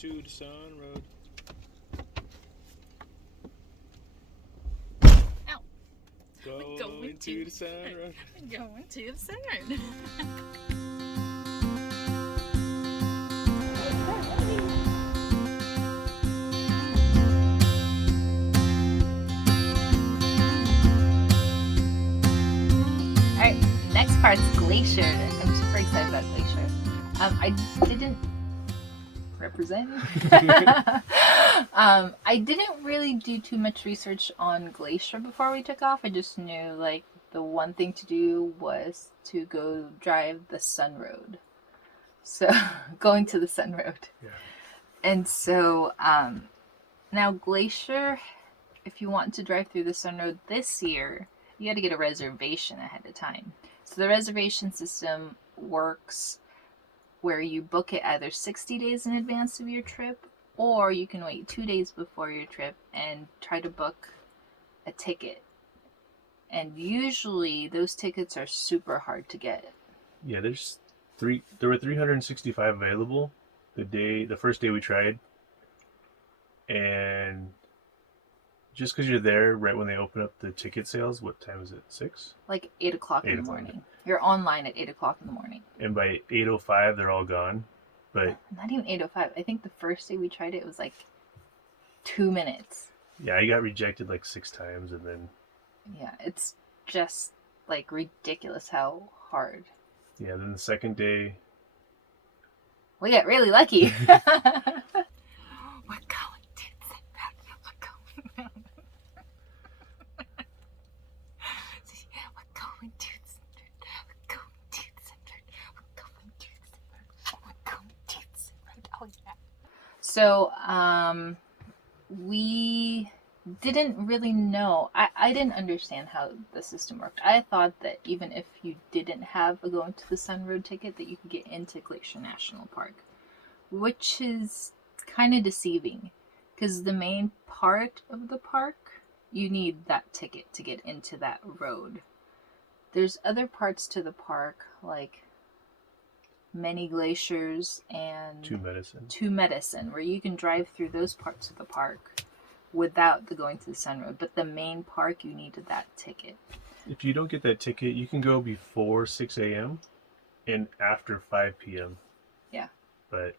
to the Sun Road. Ow. Going to the Sun Road. Going to the Sun Road. Alright, next part's Glacier. I'm super excited about Glacier. I didn't represent. I didn't really do too much research on Glacier before we took off. I just knew like the one thing to do was to go drive the Sun Road. So going to the Sun Road. Yeah. And so now Glacier, if you want to drive through the Sun Road this year, you got to get a reservation ahead of time. So the reservation system works where you book it either 60 days in advance of your trip, or you can wait 2 days before your trip and try to book a ticket. And usually those tickets are super hard to get. Yeah, there were 365 available the first day we tried. And just because you're there right when they open up the ticket sales, what time is it? 6? Like 8 o'clock in the morning. You're online at 8 o'clock in the morning. And by 8:05, they're all gone. But not even 8:05. I think the first day we tried it was like 2 minutes. yeah, I got rejected like 6 times, and then yeah, it's just like ridiculous how hard. Yeah, then the second day we got really lucky. We're going to So, we didn't really know. I didn't understand how the system worked. I thought that even if you didn't have a Going to the Sun Road ticket, that you could get into Glacier National Park, which is kind of deceiving because the main part of the park, you need that ticket to get into that road. There's other parts to the park, like many glaciers and Two Medicine, where you can drive through those parts of the park without the Going to the Sun Road. But the main park, you needed that ticket. If you don't get that ticket, you can go before 6 a.m. and after 5 p.m. Yeah. But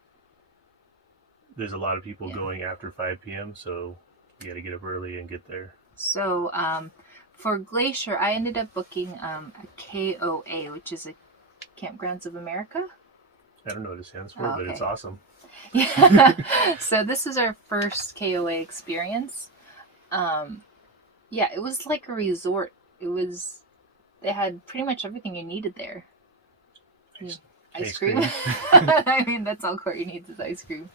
there's a lot of people going after 5 p.m., so you got to get up early and get there. So for Glacier, I ended up booking a KOA, which is a Campgrounds of America. I don't know what it stands for, but it's awesome. Yeah. So this is our first KOA experience. Yeah, it was like a resort. They had pretty much everything you needed there. Ice cream. I mean, that's all Kory needs is ice cream.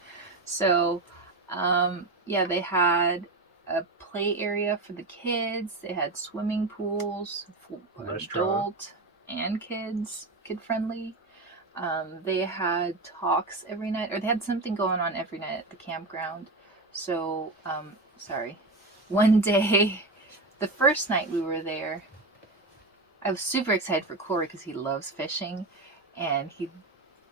So, yeah, they had a play area for the kids. They had swimming pools for adult and kids, kid-friendly. They had talks every night, or they had something going on every night at the campground. So, one day, the first night we were there, I was super excited for Kory because he loves fishing, and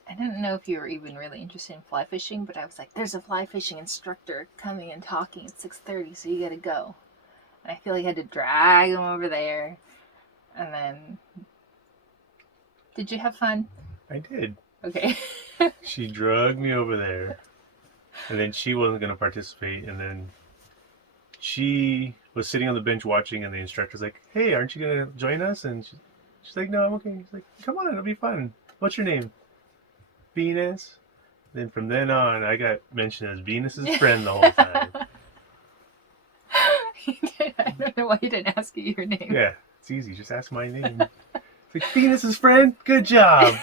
I didn't know if you were even really interested in fly fishing, but I was like, there's a fly fishing instructor coming and talking at 6:30, so you gotta go. And I feel like I had to drag him over there. And then, did you have fun? I did. Okay. She dragged me over there, and then she wasn't going to participate, and then she was sitting on the bench watching, and the instructor's like, hey, aren't you going to join us? And she's like, no, I'm okay. He's like, come on, it'll be fun. What's your name? Venus. Then from then on, I got mentioned as Venus's friend the whole time. I don't know why you didn't ask you your name. Yeah, it's easy. Just ask my name. It's like, Venus's friend? Good job.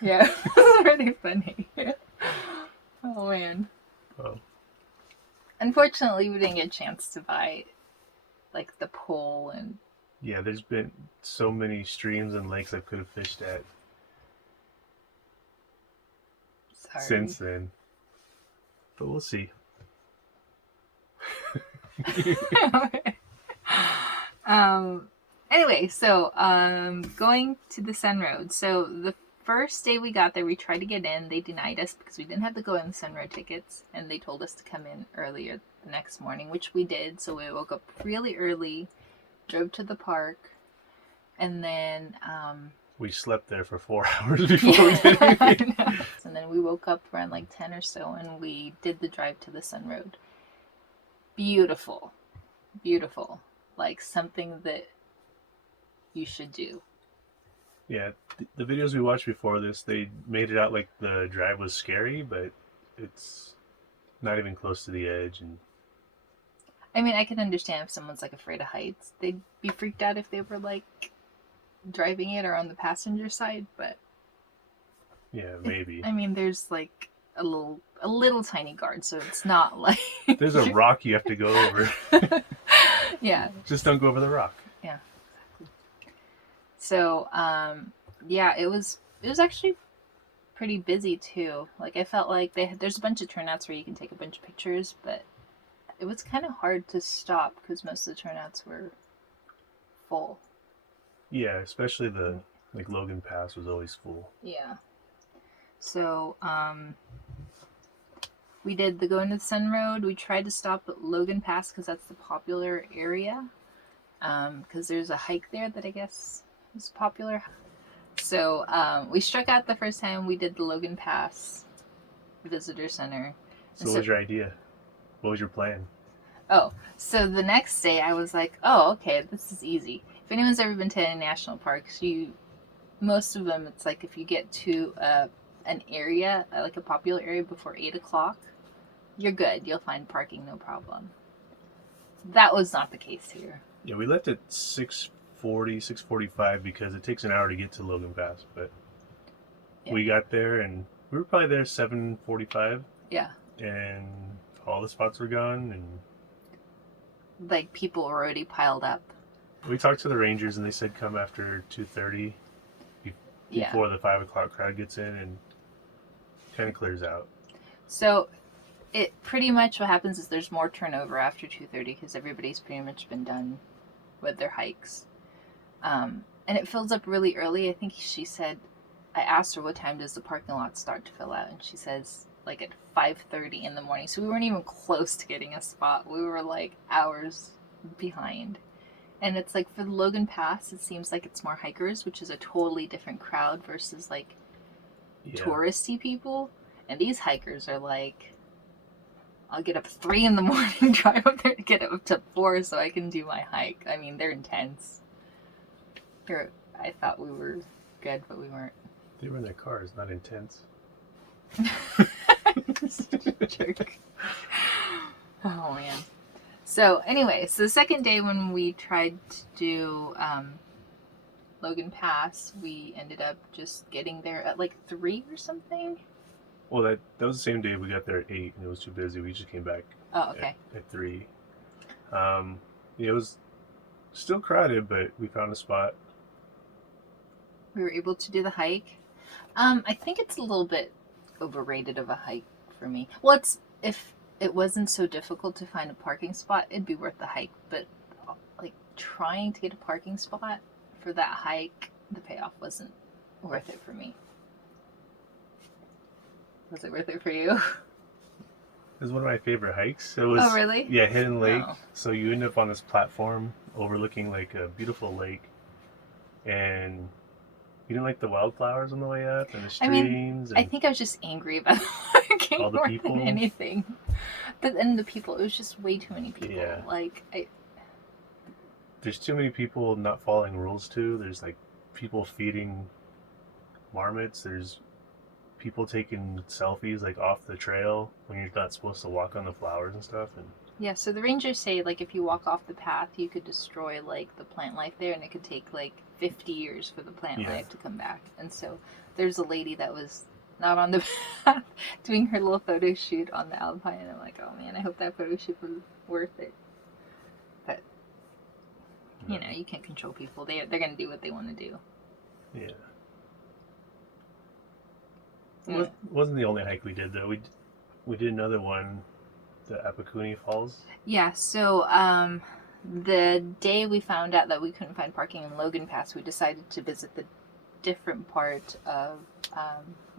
Yeah, it was really funny. Oh, man. Oh. Unfortunately, we didn't get a chance to buy, like, the pole and... Yeah, there's been so many streams and lakes I could have fished at. Since then. But we'll see. Anyway, so going to the Sun Road. So the first day we got there, we tried to get in. They denied us because we didn't have the Go in the Sun Road tickets, and they told us to come in earlier the next morning, which we did. So we woke up really early, drove to the park, and then We slept there for 4 hours before we did anything. and then we woke up around like 10 or so, and we did the drive to the Sun Road. Beautiful, beautiful, like something that you should do. Yeah, the videos we watched before this, they made it out like the drive was scary, but it's not even close to the edge. And I mean, I can understand if someone's like afraid of heights. They'd be freaked out if they were like driving it or on the passenger side, but yeah, maybe. I mean, there's like a little tiny guard, so it's not like There's a rock you have to go over. yeah. Just don't go over the rock. Yeah. So, yeah, it was actually pretty busy too. Like I felt like there's a bunch of turnouts where you can take a bunch of pictures, but it was kind of hard to stop because most of the turnouts were full. Yeah, especially the like Logan Pass was always full. Yeah. So, we did the Go into the Sun Road. We tried to stop at Logan Pass because that's the popular area. Because there's a hike there that I guess is popular. So we struck out the first time we did the Logan Pass Visitor Center. So what was your idea? What was your plan? Oh, so the next day I was like, oh, okay, this is easy. If anyone's ever been to any national parks, most of them, it's like if you get to an area, like a popular area before 8 o'clock, you're good. You'll find parking, no problem. That was not the case here. Yeah, we left at 6:40, 6:45 because it takes an hour to get to Logan Pass. But we got there and we were probably there 7:45. Yeah. And all the spots were gone, and like people were already piled up. We talked to the rangers and they said come after 2:30 before the 5 o'clock crowd gets in and kind of clears out. So it pretty much what happens is there's more turnover after 2:30 because everybody's pretty much been done with their hikes. And it fills up really early. I think she said, I asked her what time does the parking lot start to fill out, and she says like at 5:30 in the morning. So we weren't even close to getting a spot. We were like hours behind. And it's like for the Logan Pass, it seems like it's more hikers, which is a totally different crowd versus like touristy people. And these hikers are like, I'll get up 3 in the morning, drive up there to get up to 4 so I can do my hike. I mean, they're intense. I thought we were good, but we weren't. They were in their cars, not intense. Jerk. Oh man. So anyway, so the second day when we tried to do Logan Pass, we ended up just getting there at like 3 or something. Well, that was the same day we got there at 8 and it was too busy. We just came back at 3. It was still crowded, but we found a spot. We were able to do the hike. I think it's a little bit overrated of a hike for me. Well, if it wasn't so difficult to find a parking spot, it'd be worth the hike. But like trying to get a parking spot for that hike, the payoff wasn't worth it for me. Was it worth it for you? It was one of my favorite hikes. It was, oh, really? Yeah, Hidden Lake. Oh. So you end up on this platform overlooking like a beautiful lake, and you didn't like the wildflowers on the way up and the streams. I think I was just angry about the all the more people. than anything. And the people, it was just way too many people. Yeah. There's too many people not following rules too. There's like people feeding marmots. There's people taking selfies like off the trail when you're not supposed to walk on the flowers and stuff. And yeah, so the rangers say like if you walk off the path, you could destroy like the plant life there, and it could take like 50 years for the plant life to come back. And so there's a lady that was not on the path doing her little photo shoot on the Alpine, and I'm like, oh man, I hope that photo shoot was worth it. But you know, you can't control people. They're gonna do what they want to do. Yeah. It wasn't the only hike we did though. We did another one, the Apakuni Falls. Yeah, so the day we found out that we couldn't find parking in Logan Pass, we decided to visit the different part of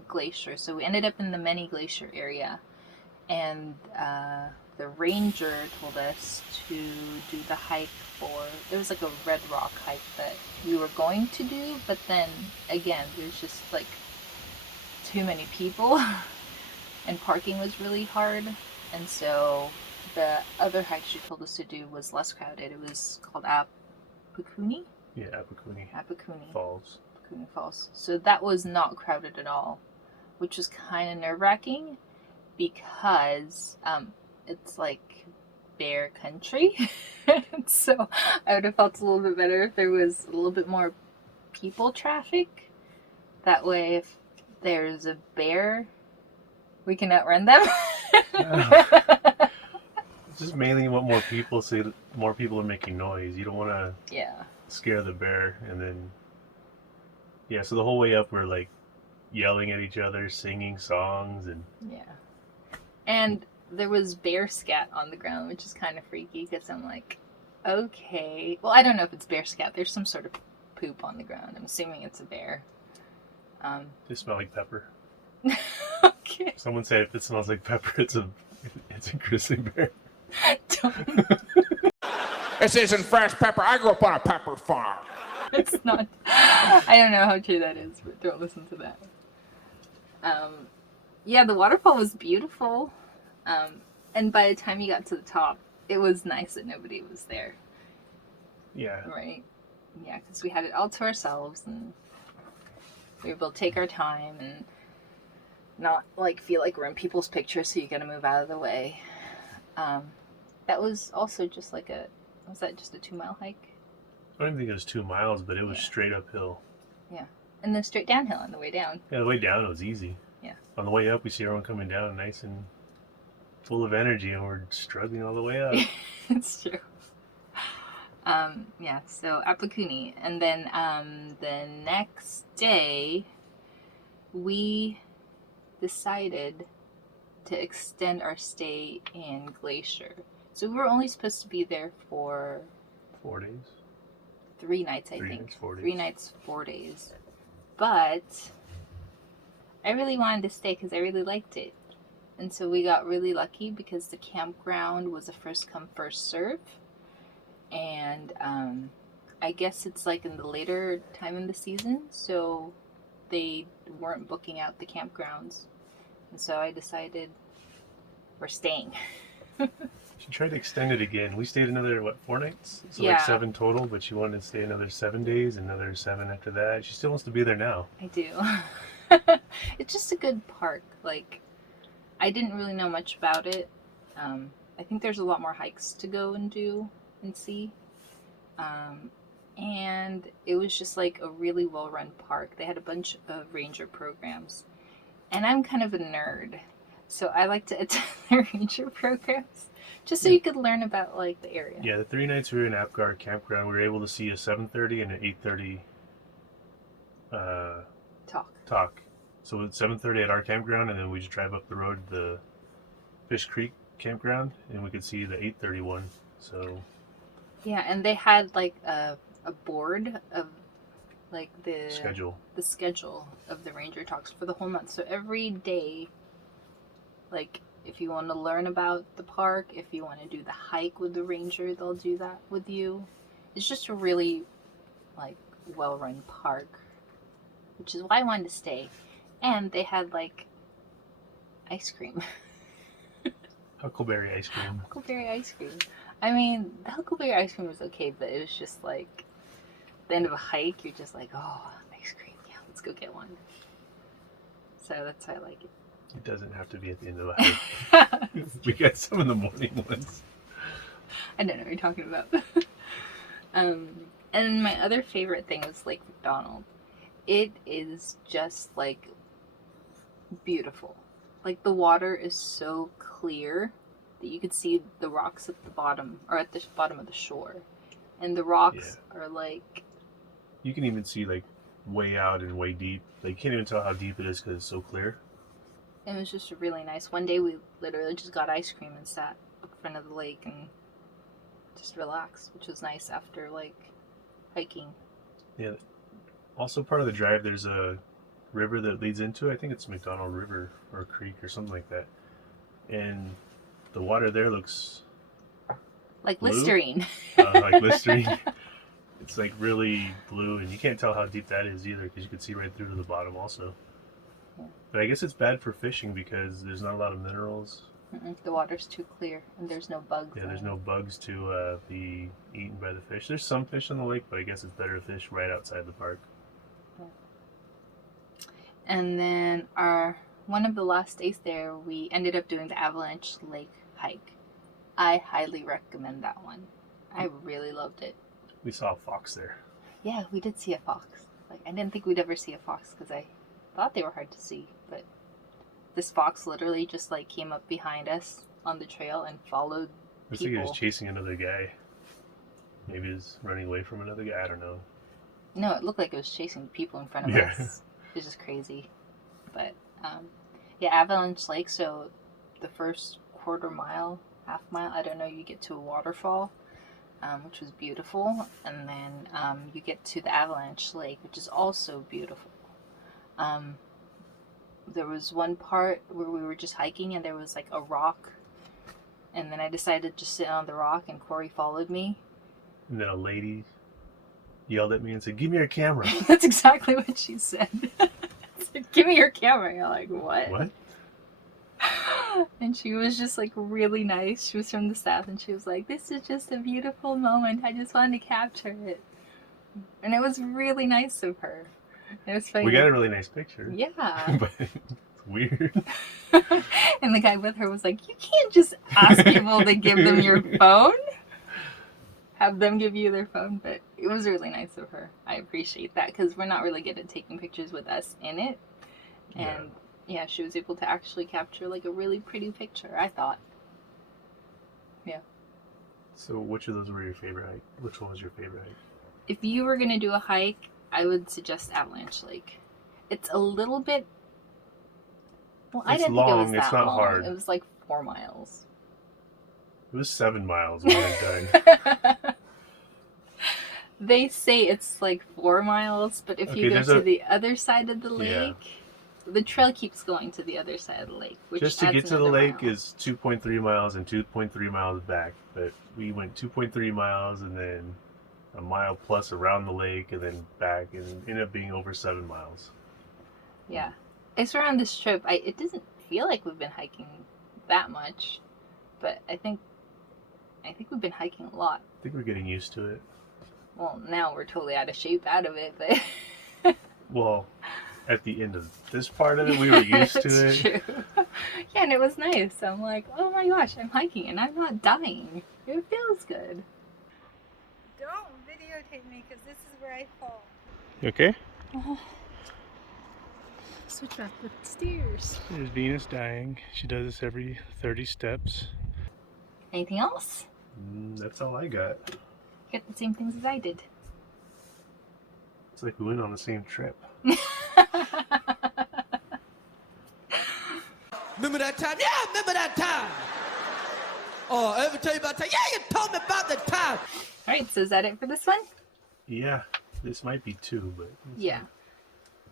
Glacier. So we ended up in the Many Glacier area, and the ranger told us to do the hike for, there was like a red rock hike that we were going to do, but then again, there's just like too many people and parking was really hard. And so the other hike she told us to do was less crowded. It was called Apakuni? Yeah, Apakuni Apakuni. Falls. Apakuni Falls. So that was not crowded at all, which was kind of nerve-wracking because it's like bear country. So I would have felt a little bit better if there was a little bit more people traffic. That way, if there's a bear, we can outrun them. Just mainly want more people, so more people are making noise. You don't want to scare the bear, and then so the whole way up we're like yelling at each other, singing songs, and there was bear scat on the ground, which is kind of freaky because I'm like, okay, well, I don't know if it's bear scat. There's some sort of poop on the ground. I'm assuming it's a bear. They smell like pepper. Okay. Someone said if it smells like pepper, it's a grizzly bear. Don't. This isn't fresh pepper. I grew up on a pepper farm. It's not. I don't know how true that is, but don't listen to that. The waterfall was beautiful. And by the time you got to the top, it was nice that nobody was there. Yeah. Right? Yeah, because we had it all to ourselves, and we were able to take our time and not like feel like we're in people's pictures, so you gotta move out of the way. That was also just like was that just a 2-mile hike? I don't even think it was 2 miles, but it was straight uphill. Yeah. And then straight downhill on the way down. Yeah, the way down it was easy. Yeah. On the way up, we see everyone coming down nice and full of energy, and we're struggling all the way up. It's true. So Apakuni. And then the next day, we decided to extend our stay in Glacier. So we were only supposed to be there for 4 days. 3 nights, I 3 think. nights, 4 days. 3 nights, 4 days. But I really wanted to stay because I really liked it. And so we got really lucky because the campground was a first come, first serve. And I guess it's like in the later time in the season, so they weren't booking out the campgrounds. And so I decided we're staying. She tried to extend it again. We stayed another, 4 nights? So Yeah. like 7 total, but she wanted to stay another 7 days, another 7 after that. She still wants to be there now. I do. It's just a good park. Like, I didn't really know much about it. I think there's a lot more hikes to go and do and see. And it was just like a really well-run park. They had a bunch of ranger programs. And I'm kind of a nerd, so I like to attend the ranger programs just so you could learn about like the area. Yeah, the 3 nights we were in Apgar campground, we were able to see a 7:30 and an 8:30 talk. So it's 7:30 at our campground, and then we just drive up the road to the Fish Creek campground, and we could see the 8:30 one. So yeah, and they had like a board of like the schedule of the ranger talks for the whole month. So every day, like if you want to learn about the park, if you want to do the hike with the ranger, they'll do that with you. It's just a really like well-run park, which is why I wanted to stay. And they had like ice cream. Huckleberry ice cream. Huckleberry ice cream. I mean, the huckleberry ice cream was okay, but it was just like the end of a hike, you're just like, oh, ice cream. Yeah, let's go get one. So that's why I like it. It doesn't have to be at the end of the hike. We got some in the morning ones. I don't know what you're talking about. And my other favorite thing was Lake McDonald. It is just like beautiful. Like the water is so clear that you could see the rocks at the bottom, or at the bottom of the shore. And the rocks are like... You can even see like way out and way deep. Like you can't even tell how deep it is because it's so clear. It was just really nice. One day we literally just got ice cream and sat in front of the lake and just relaxed, which was nice after like hiking. Yeah. Also part of the drive, there's a river that leads into it. I think it's McDonald River or Creek or something like that. And the water there looks Like blue? Listerine. Like Listerine. It's like really blue, and you can't tell how deep that is either because you can see right through to the bottom also. Yeah. But I guess it's bad for fishing because there's not a lot of minerals. The water's too clear, and there's no bugs. Yeah, there's no bugs to be eaten by the fish. There's some fish in the lake, but I guess it's better to fish right outside the park. Yeah. And then one of the last days there, we ended up doing the Avalanche Lake hike. I highly recommend that one. I really loved it. We saw a fox there. Yeah, we did see a fox. Like, I didn't think we'd ever see a fox because I thought they were hard to see, but this fox literally just like came up behind us on the trail and followed Looks people. like he was chasing another guy. Maybe he was running away from another guy. I don't know. No, it looked like it was chasing people in front of Yeah. us. It was just crazy. But yeah, Avalanche Lake. So the first quarter mile, half mile, I don't know, you get to a waterfall, which was beautiful, and then you get to the Avalanche Lake, which is also beautiful. There was one part where we were just hiking and there was like a rock, and then I decided to just sit on the rock, and Kory followed me. And then a lady yelled at me and said, "Give me your camera." That's exactly what she said. Said, "Give me your camera." You're like, what? What? And she was just like really nice. She was from the south, and she was like, "This is just a beautiful moment. I just wanted to capture it." And it was really nice of her. It was funny. We got a really nice picture. Yeah. But it's weird. And the guy with her was like, "You can't just ask people to give them your phone. Have them give you their phone." But it was really nice of her. I appreciate that because we're not really good at taking pictures with us in it. And yeah, she was able to actually capture like a really pretty picture, I thought. Yeah. So which of those were your favorite hike? Which one was your favorite hike? If you were going to do a hike, I would suggest Avalanche Lake. It's a little bit... Well, I It's didn't think it was long, that it's not long. hard. It was like 4 miles. It was 7 miles when we were done. They say it's like 4 miles, but if you go to the other side of the lake, the trail keeps going to the other side of the lake. Which just to get to the lake mile. is 2.3 miles and 2.3 miles back. But we went 2.3 miles and then a mile plus around the lake and then back, and it ended up being over 7 miles. Yeah. I swear on this trip, it doesn't feel like we've been hiking that much, but I think we've been hiking a lot. I think we're getting used to it. Well, now we're totally out of shape out of it, but... Well, at the end of this part of it, we were used to it. That's true. Yeah, and it was nice. I'm like, oh my gosh, I'm hiking and I'm not dying. It feels good. Don't videotape me because this is where I fall. You okay? Oh. Switch back with stairs. There's Venus dying. She does this every 30 steps. Anything else? That's all I got. You got the same things as I did. It's like we went on the same trip. Remember that time? Yeah, remember that time. Oh, I ever tell you about that? Yeah, you told me about the time. Alright, so is that it for this one? Yeah, this might be 2, but... Yeah.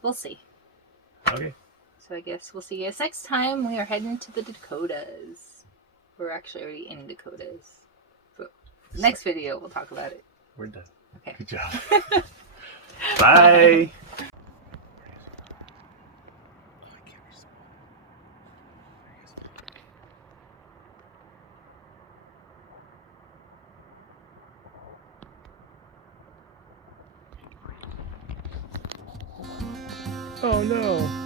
We'll see. Okay. So I guess we'll see you guys next time. We are heading to the Dakotas. We're actually already in Dakotas. So next video, we'll talk about it. We're done. Okay. Good job. Bye. Oh no.